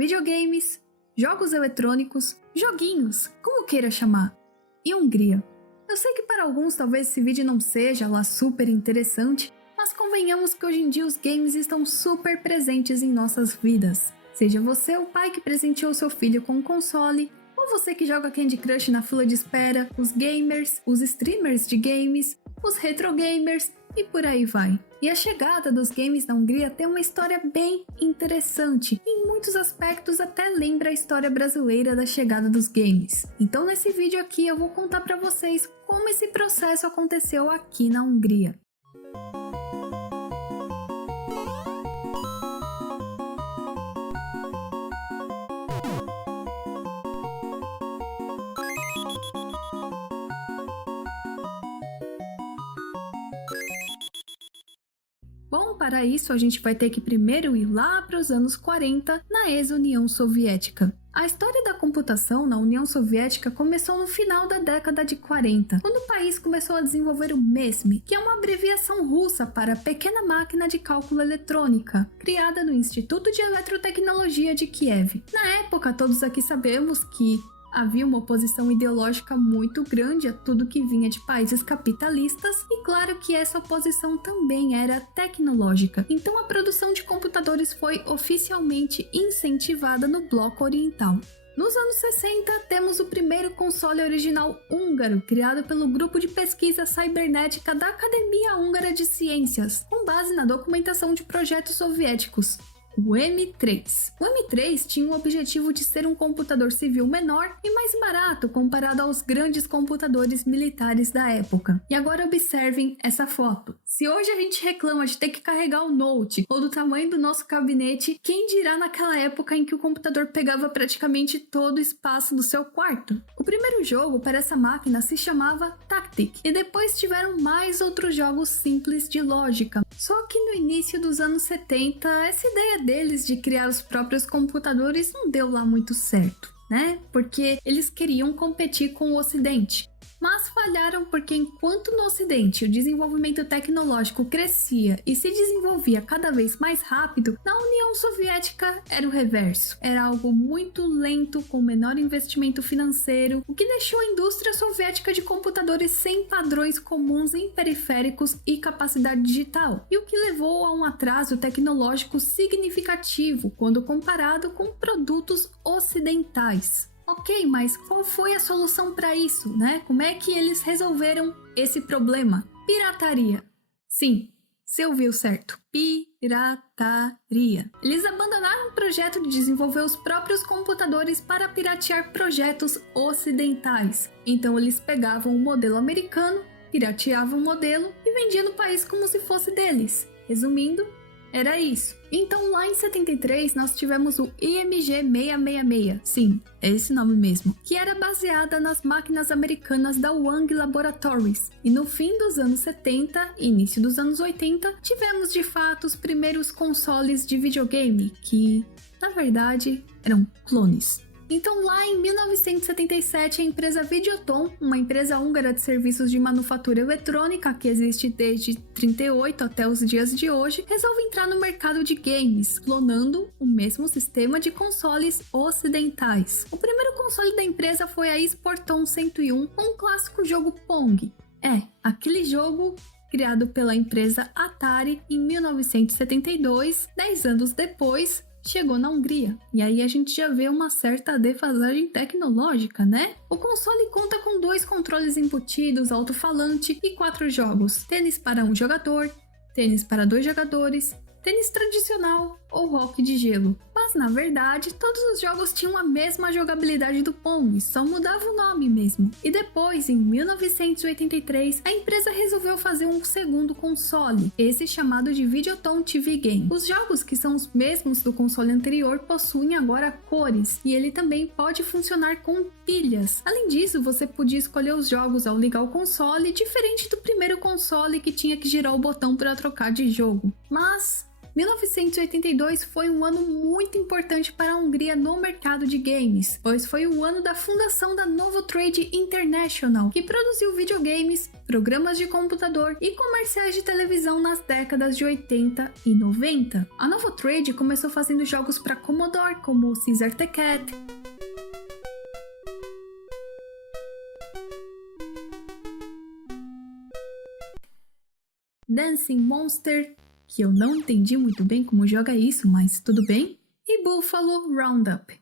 videogames, jogos eletrônicos, joguinhos, como queira chamar, e Hungria. Eu sei que para alguns talvez esse vídeo não seja lá super interessante, mas convenhamos que hoje em dia os games estão super presentes em nossas vidas. Seja você o pai que presenteou seu filho com um console, ou você que joga Candy Crush na fila de espera, os gamers, os streamers de games, os retro gamers e por aí vai. E a chegada dos games na Hungria tem uma história bem interessante, e em muitos aspectos até lembra a história brasileira da chegada dos games. Então nesse vídeo aqui eu vou contar para vocês como esse processo aconteceu aqui na Hungria. Bom, para isso a gente vai ter que primeiro ir lá para os anos 40, na ex-União Soviética. A história da computação na União Soviética começou no final da década de 40, quando o país começou a desenvolver o MESM, que é uma abreviação russa para Pequena Máquina de Cálculo Eletrônica, criada no Instituto de Eletrotecnologia de Kiev. Na época, todos aqui sabemos que havia uma oposição ideológica muito grande a tudo que vinha de países capitalistas e claro que essa oposição também era tecnológica. Então a produção de computadores foi oficialmente incentivada no Bloco Oriental. Nos anos 60, temos o primeiro console original húngaro, criado pelo grupo de pesquisa cibernética da Academia Húngara de Ciências, com base na documentação de projetos soviéticos. O M3. O M3 tinha o objetivo de ser um computador civil menor e mais barato comparado aos grandes computadores militares da época. E agora observem essa foto. Se hoje a gente reclama de ter que carregar o Note ou do tamanho do nosso gabinete, quem dirá naquela época em que o computador pegava praticamente todo o espaço do seu quarto? O primeiro jogo para essa máquina se chamava Tactic e depois tiveram mais outros jogos simples de lógica. Só que no início dos anos 70, essa ideia deles de criar os próprios computadores não deu lá muito certo, né? Porque eles queriam competir com o Ocidente. Mas falharam porque enquanto no Ocidente o desenvolvimento tecnológico crescia e se desenvolvia cada vez mais rápido, na União Soviética era o reverso. Era algo muito lento, com menor investimento financeiro, o que deixou a indústria soviética de computadores sem padrões comuns em periféricos e capacidade digital, e o que levou a um atraso tecnológico significativo quando comparado com produtos ocidentais. Ok, mas qual foi a solução para isso, né? Como é que eles resolveram esse problema? Pirataria. Sim, você ouviu certo. Pirataria. Eles abandonaram o projeto de desenvolver os próprios computadores para piratear projetos ocidentais. Então eles pegavam o modelo americano, pirateavam o modelo e vendiam no país como se fosse deles. Resumindo, era isso. Então lá em 73 nós tivemos o IMG 666, sim, é esse nome mesmo, que era baseada nas máquinas americanas da Wang Laboratories. E no fim dos anos 70 e início dos anos 80, tivemos de fato os primeiros consoles de videogame, que na verdade eram clones. Então lá em 1977 a empresa Videoton, uma empresa húngara de serviços de manufatura eletrônica que existe desde 38 até os dias de hoje, resolve entrar no mercado de games, clonando o mesmo sistema de consoles ocidentais. O primeiro console da empresa foi a Sporton 101 com o clássico jogo Pong. Aquele jogo criado pela empresa Atari em 1972, 10 anos depois, chegou na Hungria. E aí a gente já vê uma certa defasagem tecnológica, né? O console conta com 2 controles embutidos, alto-falante e 4 jogos. Tênis para 1 jogador, tênis para 2 jogadores, tênis tradicional ou hockey de gelo. Mas na verdade, todos os jogos tinham a mesma jogabilidade do Pong, só mudava o nome mesmo. E depois, em 1983, a empresa resolveu fazer um segundo console, esse chamado de Videoton TV Game. Os jogos, que são os mesmos do console anterior, possuem agora cores, e ele também pode funcionar com pilhas. Além disso, você podia escolher os jogos ao ligar o console, diferente do primeiro console que tinha que girar o botão para trocar de jogo. Mas 1982 foi um ano muito importante para a Hungria no mercado de games, pois foi o ano da fundação da Novotrade International, que produziu videogames, programas de computador e comerciais de televisão nas décadas de 80 e 90. A Novotrade começou fazendo jogos para Commodore, como Caesar the Cat, Dancing Monster, que eu não entendi muito bem como joga isso, mas tudo bem, e Buffalo Roundup.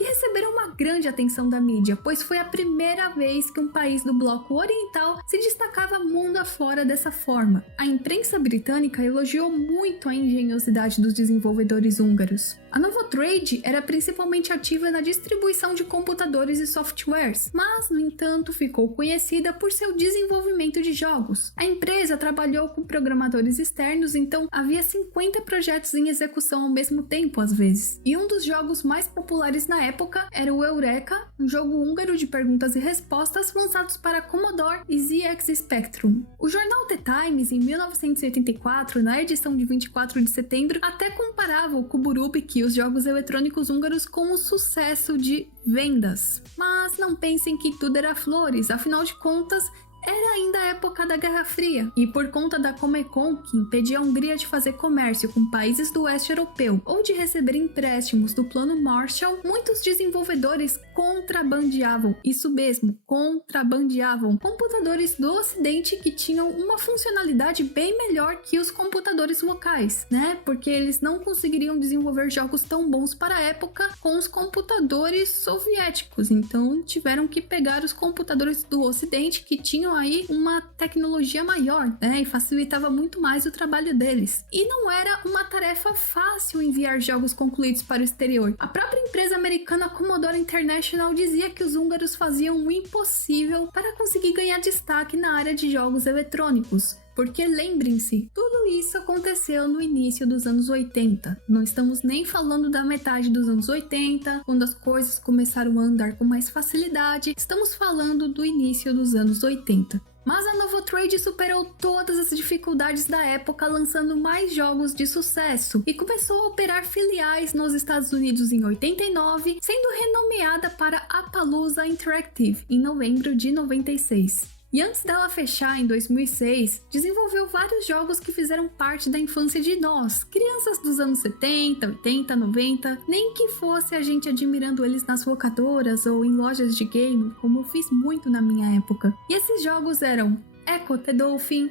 E receberam uma grande atenção da mídia, pois foi a primeira vez que um país do bloco oriental se destacava mundo afora dessa forma. A imprensa britânica elogiou muito a engenhosidade dos desenvolvedores húngaros. A Novotrade era principalmente ativa na distribuição de computadores e softwares, mas, no entanto, ficou conhecida por seu desenvolvimento de jogos. A empresa trabalhou com programadores externos, então havia 50 projetos em execução ao mesmo tempo, às vezes. E um dos jogos mais populares na época era o Eureka, um jogo húngaro de perguntas e respostas lançados para Commodore e ZX Spectrum. O jornal The Times, em 1984, na edição de 24 de setembro, até comparava o Kuburubik e os jogos eletrônicos húngaros com o sucesso de vendas. Mas não pensem que tudo era flores, afinal de contas, era ainda a época da Guerra Fria, e por conta da Comecon, que impedia a Hungria de fazer comércio com países do oeste europeu ou de receber empréstimos do Plano Marshall, muitos desenvolvedores contrabandeavam, isso mesmo, contrabandeavam computadores do ocidente que tinham uma funcionalidade bem melhor que os computadores locais, né? Porque eles não conseguiriam desenvolver jogos tão bons para a época com os computadores soviéticos, então tiveram que pegar os computadores do ocidente que tinham aí uma tecnologia maior, né, e facilitava muito mais o trabalho deles. E não era uma tarefa fácil enviar jogos concluídos para o exterior. A própria empresa americana Commodore International dizia que os húngaros faziam o impossível para conseguir ganhar destaque na área de jogos eletrônicos. Porque lembrem-se, tudo isso aconteceu no início dos anos 80. Não estamos nem falando da metade dos anos 80, quando as coisas começaram a andar com mais facilidade. Estamos falando do início dos anos 80. Mas a Novotrade superou todas as dificuldades da época, lançando mais jogos de sucesso e começou a operar filiais nos Estados Unidos em 89, sendo renomeada para Appaloosa Interactive em novembro de 96. E antes dela fechar em 2006, desenvolveu vários jogos que fizeram parte da infância de nós, crianças dos anos 70, 80, 90, nem que fosse a gente admirando eles nas locadoras ou em lojas de game, como eu fiz muito na minha época. E esses jogos eram Echo the Dolphin,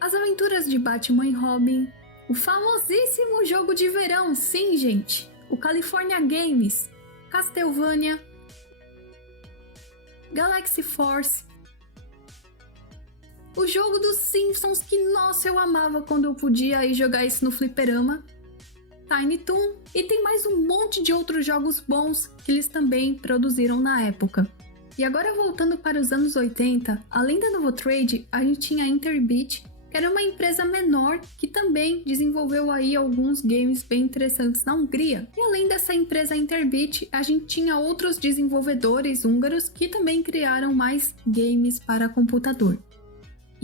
As Aventuras de Batman e Robin, o famosíssimo jogo de verão, sim gente, o California Games, Castlevania, Galaxy Force, o jogo dos Simpsons, que nossa, eu amava quando eu podia ir jogar isso no fliperama, Tiny Toon, e tem mais um monte de outros jogos bons que eles também produziram na época. E agora voltando para os anos 80, além da Novotrade, a gente tinha a Interbit, que era uma empresa menor que também desenvolveu aí alguns games bem interessantes na Hungria. E além dessa empresa Interbit, a gente tinha outros desenvolvedores húngaros que também criaram mais games para computador.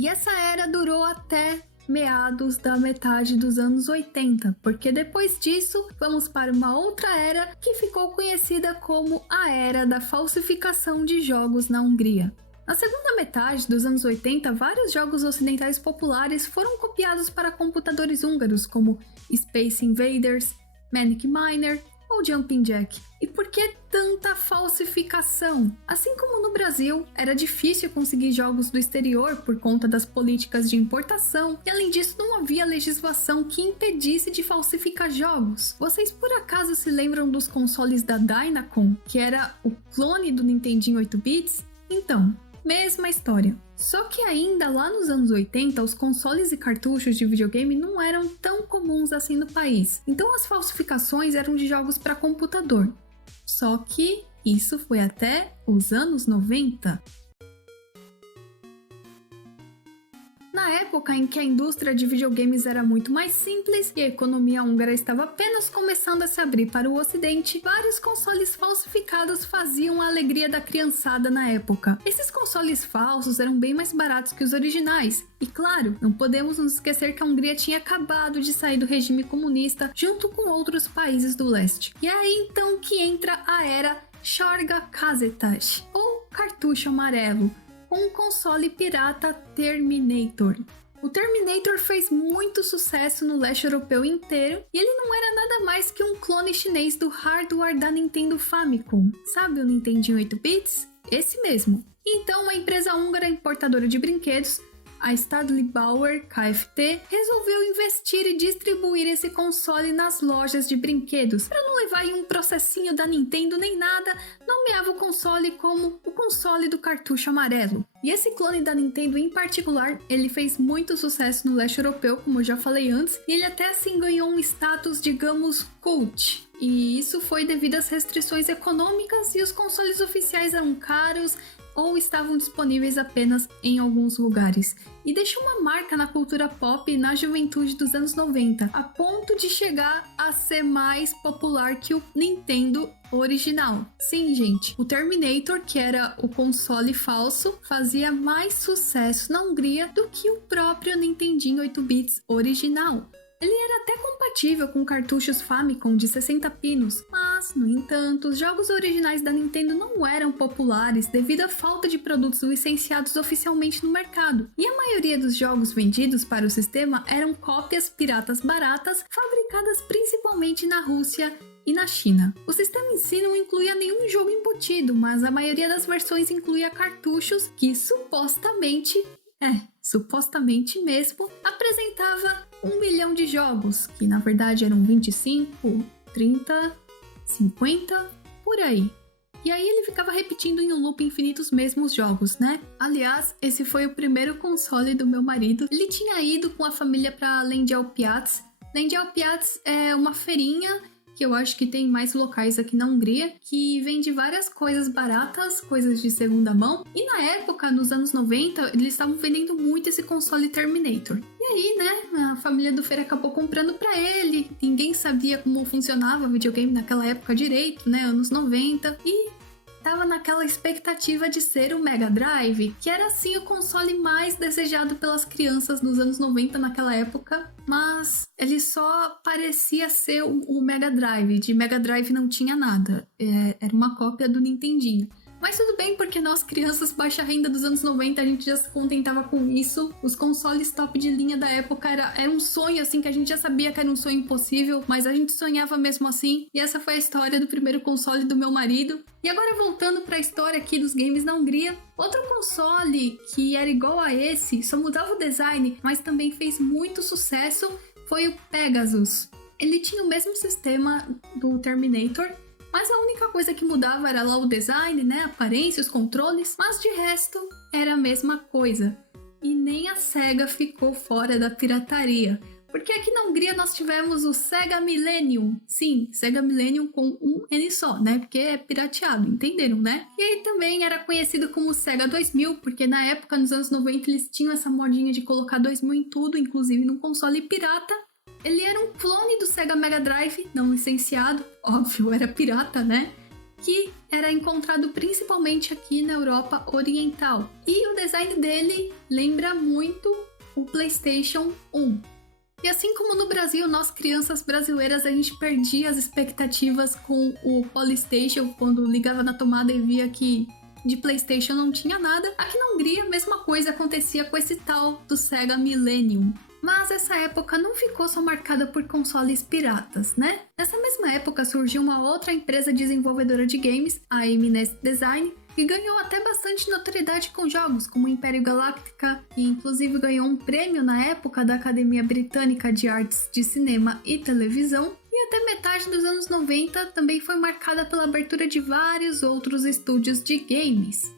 E essa era durou até meados da metade dos anos 80, porque depois disso vamos para uma outra era que ficou conhecida como a Era da Falsificação de Jogos na Hungria. Na segunda metade dos anos 80, vários jogos ocidentais populares foram copiados para computadores húngaros, como Space Invaders, Manic Miner ou Jumping Jack. E por que tanta falsificação? Assim como no Brasil, era difícil conseguir jogos do exterior por conta das políticas de importação, e além disso não havia legislação que impedisse de falsificar jogos. Vocês por acaso se lembram dos consoles da Dynacon, que era o clone do Nintendinho 8 bits? Então, mesma história. Só que ainda lá nos anos 80, os consoles e cartuchos de videogame não eram tão comuns assim no país. Então as falsificações eram de jogos para computador. Só que isso foi até os anos 90. Na época em que a indústria de videogames era muito mais simples e a economia húngara estava apenas começando a se abrir para o ocidente, vários consoles falsificados faziam a alegria da criançada na época. Esses consoles falsos eram bem mais baratos que os originais. E claro, não podemos nos esquecer que a Hungria tinha acabado de sair do regime comunista junto com outros países do leste. E é aí então que entra a era Sárga Kazettás, ou cartucho amarelo, com o console pirata Terminator. O Terminator fez muito sucesso no leste europeu inteiro e ele não era nada mais que um clone chinês do hardware da Nintendo Famicom. Sabe o Nintendinho 8 bits? Esse mesmo. Então a empresa húngara importadora de brinquedos, a Stadlibauer Kft, resolveu investir e distribuir esse console nas lojas de brinquedos. Para não levar aí um processinho da Nintendo nem nada, nomeava o console como o console do cartucho amarelo. E esse clone da Nintendo em particular, ele fez muito sucesso no leste europeu, como eu já falei antes, e ele até assim ganhou um status, digamos, cult. E isso foi devido às restrições econômicas e os consoles oficiais eram caros ou estavam disponíveis apenas em alguns lugares. E deixou uma marca na cultura pop e na juventude dos anos 90, a ponto de chegar a ser mais popular que o Nintendo original. Sim, gente, o Terminator, que era o console falso, fazia mais sucesso na Hungria do que o próprio Nintendinho 8 bits original. Ele era até compatível com cartuchos Famicom de 60 pinos, mas, no entanto, os jogos originais da Nintendo não eram populares devido à falta de produtos licenciados oficialmente no mercado, e a maioria dos jogos vendidos para o sistema eram cópias piratas baratas, fabricadas principalmente na Rússia e na China. O sistema em si não incluía nenhum jogo embutido, mas a maioria das versões incluía cartuchos que supostamente mesmo, apresentava 1 milhão de jogos, que na verdade eram 25, 30, 50, por aí. E aí ele ficava repetindo em um loop infinito os mesmos jogos, né? Aliás, esse foi o primeiro console do meu marido. Ele tinha ido com a família para Lendjal Piac. Lendjal Piac é uma feirinha que eu acho que tem mais locais aqui na Hungria, que vende várias coisas baratas, coisas de segunda mão. E na época, nos anos 90, eles estavam vendendo muito esse console Terminator. E aí, né, a família do Fer acabou comprando pra ele. Ninguém sabia como funcionava o videogame naquela época direito, né, anos 90. E tava naquela expectativa de ser o Mega Drive, que era assim o console mais desejado pelas crianças nos anos 90 naquela época, mas ele só parecia ser o Mega Drive. De Mega Drive não tinha nada, era uma cópia do Nintendinho. Mas tudo bem, porque nós, crianças baixa renda dos anos 90, a gente já se contentava com isso. Os consoles top de linha da época era um sonho, assim, que a gente já sabia que era um sonho impossível, mas a gente sonhava mesmo assim. E essa foi a história do primeiro console do meu marido. E agora voltando para a história aqui dos games na Hungria, outro console que era igual a esse, só mudava o design, mas também fez muito sucesso, foi o Pegasus. Ele tinha o mesmo sistema do Terminator, mas a única coisa que mudava era lá o design, né, a aparência, os controles, mas de resto era a mesma coisa. E nem a Sega ficou fora da pirataria, porque aqui na Hungria nós tivemos o Sega Millennium. Sim, Sega Millennium com um N só, né, porque é pirateado, entenderam, né? E aí também era conhecido como Sega 2000, porque na época, nos anos 90, eles tinham essa modinha de colocar 2000 em tudo, inclusive num console pirata. Ele era um clone do Sega Mega Drive, não licenciado, óbvio, era pirata, né? Que era encontrado principalmente aqui na Europa Oriental. E o design dele lembra muito o PlayStation 1. E assim como no Brasil, nós crianças brasileiras, a gente perdia as expectativas com o Polystation, quando ligava na tomada e via que de PlayStation não tinha nada. Aqui na Hungria, a mesma coisa acontecia com esse tal do Sega Millennium. Mas essa época não ficou só marcada por consoles piratas, né? Nessa mesma época surgiu uma outra empresa desenvolvedora de games, a Eminence Design, que ganhou até bastante notoriedade com jogos como Império Galáctica, e inclusive ganhou um prêmio na época da Academia Britânica de Artes de Cinema e Televisão, e até metade dos anos 90 também foi marcada pela abertura de vários outros estúdios de games.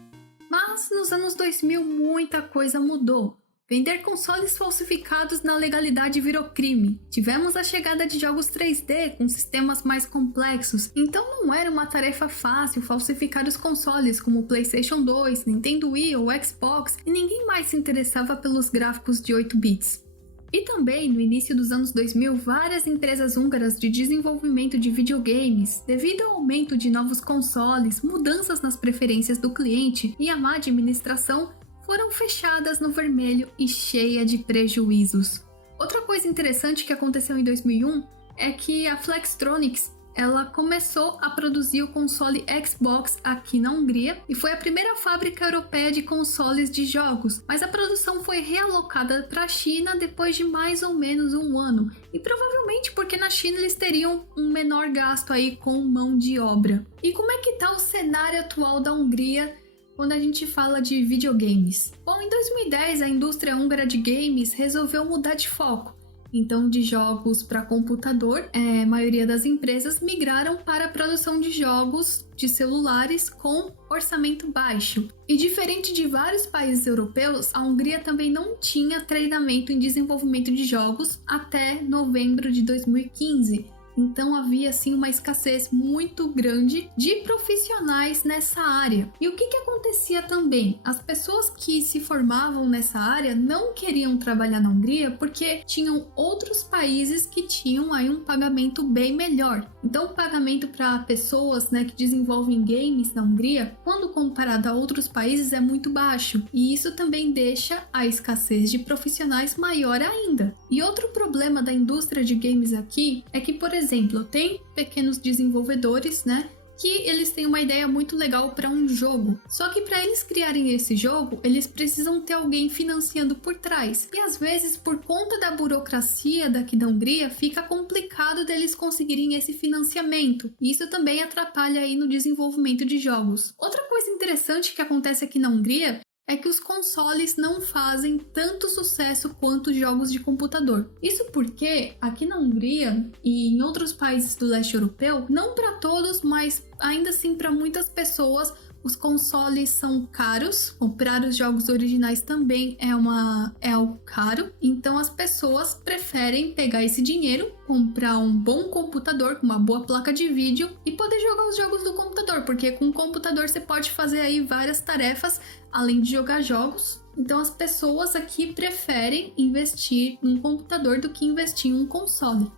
Mas nos anos 2000 muita coisa mudou. Vender consoles falsificados na legalidade virou crime. Tivemos a chegada de jogos 3D com sistemas mais complexos, então não era uma tarefa fácil falsificar os consoles como o PlayStation 2, Nintendo Wii ou Xbox, e ninguém mais se interessava pelos gráficos de 8 bits. E também, no início dos anos 2000, várias empresas húngaras de desenvolvimento de videogames, devido ao aumento de novos consoles, mudanças nas preferências do cliente e a má administração, foram fechadas no vermelho e cheia de prejuízos. Outra coisa interessante que aconteceu em 2001 é que a Flextronics ela começou a produzir o console Xbox aqui na Hungria e foi a primeira fábrica europeia de consoles de jogos, mas a produção foi realocada para a China depois de mais ou menos um ano, e provavelmente porque na China eles teriam um menor gasto aí com mão de obra. E como é que tá o cenário atual da Hungria quando a gente fala de videogames? Bom, em 2010 a indústria húngara de games resolveu mudar de foco. Então, de jogos para computador, a maioria das empresas migraram para a produção de jogos de celulares com orçamento baixo. E diferente de vários países europeus, a Hungria também não tinha treinamento em desenvolvimento de jogos até novembro de 2015. Então havia assim uma escassez muito grande de profissionais nessa área. E o que acontecia também? As pessoas que se formavam nessa área não queriam trabalhar na Hungria porque tinham outros países que tinham aí um pagamento bem melhor. Então o pagamento para pessoas, que desenvolvem games na Hungria, quando comparado a outros países, é muito baixo. E isso também deixa a escassez de profissionais maior ainda. E outro problema da indústria de games aqui é que, por exemplo, tem pequenos desenvolvedores, que eles têm uma ideia muito legal para um jogo. Só que para eles criarem esse jogo, eles precisam ter alguém financiando por trás. E às vezes, por conta da burocracia daqui da Hungria, fica complicado deles conseguirem esse financiamento. E isso também atrapalha aí no desenvolvimento de jogos. Outra coisa interessante que acontece aqui na Hungria é que os consoles não fazem tanto sucesso quanto jogos de computador. Isso porque aqui na Hungria e em outros países do leste europeu, não para todos, mas ainda assim para muitas pessoas, os consoles são caros. Comprar os jogos originais também é algo caro. Então as pessoas preferem pegar esse dinheiro, comprar um bom computador com uma boa placa de vídeo e poder jogar os jogos do computador, porque com o computador você pode fazer aí várias tarefas além de jogar jogos. Então as pessoas aqui preferem investir num computador do que investir em um console.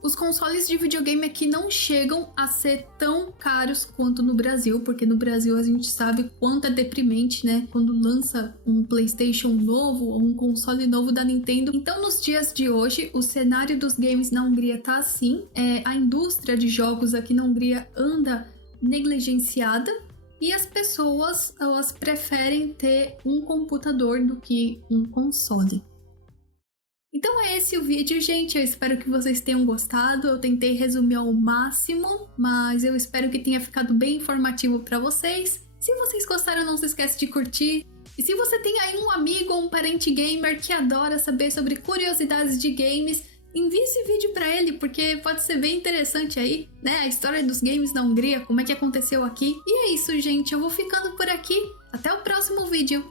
Os consoles de videogame aqui não chegam a ser tão caros quanto no Brasil, porque no Brasil a gente sabe quanto é deprimente, quando lança um PlayStation novo ou um console novo da Nintendo. Então, nos dias de hoje, o cenário dos games na Hungria tá assim. A indústria de jogos aqui na Hungria anda negligenciada e as pessoas, elas preferem ter um computador do que um console. Então é esse o vídeo, gente. Eu espero que vocês tenham gostado. Eu tentei resumir ao máximo, mas eu espero que tenha ficado bem informativo para vocês. Se vocês gostaram, não se esquece de curtir. E se você tem aí um amigo ou um parente gamer que adora saber sobre curiosidades de games, envie esse vídeo para ele, porque pode ser bem interessante aí, a história dos games na Hungria, como é que aconteceu aqui. E é isso, gente. Eu vou ficando por aqui. Até o próximo vídeo.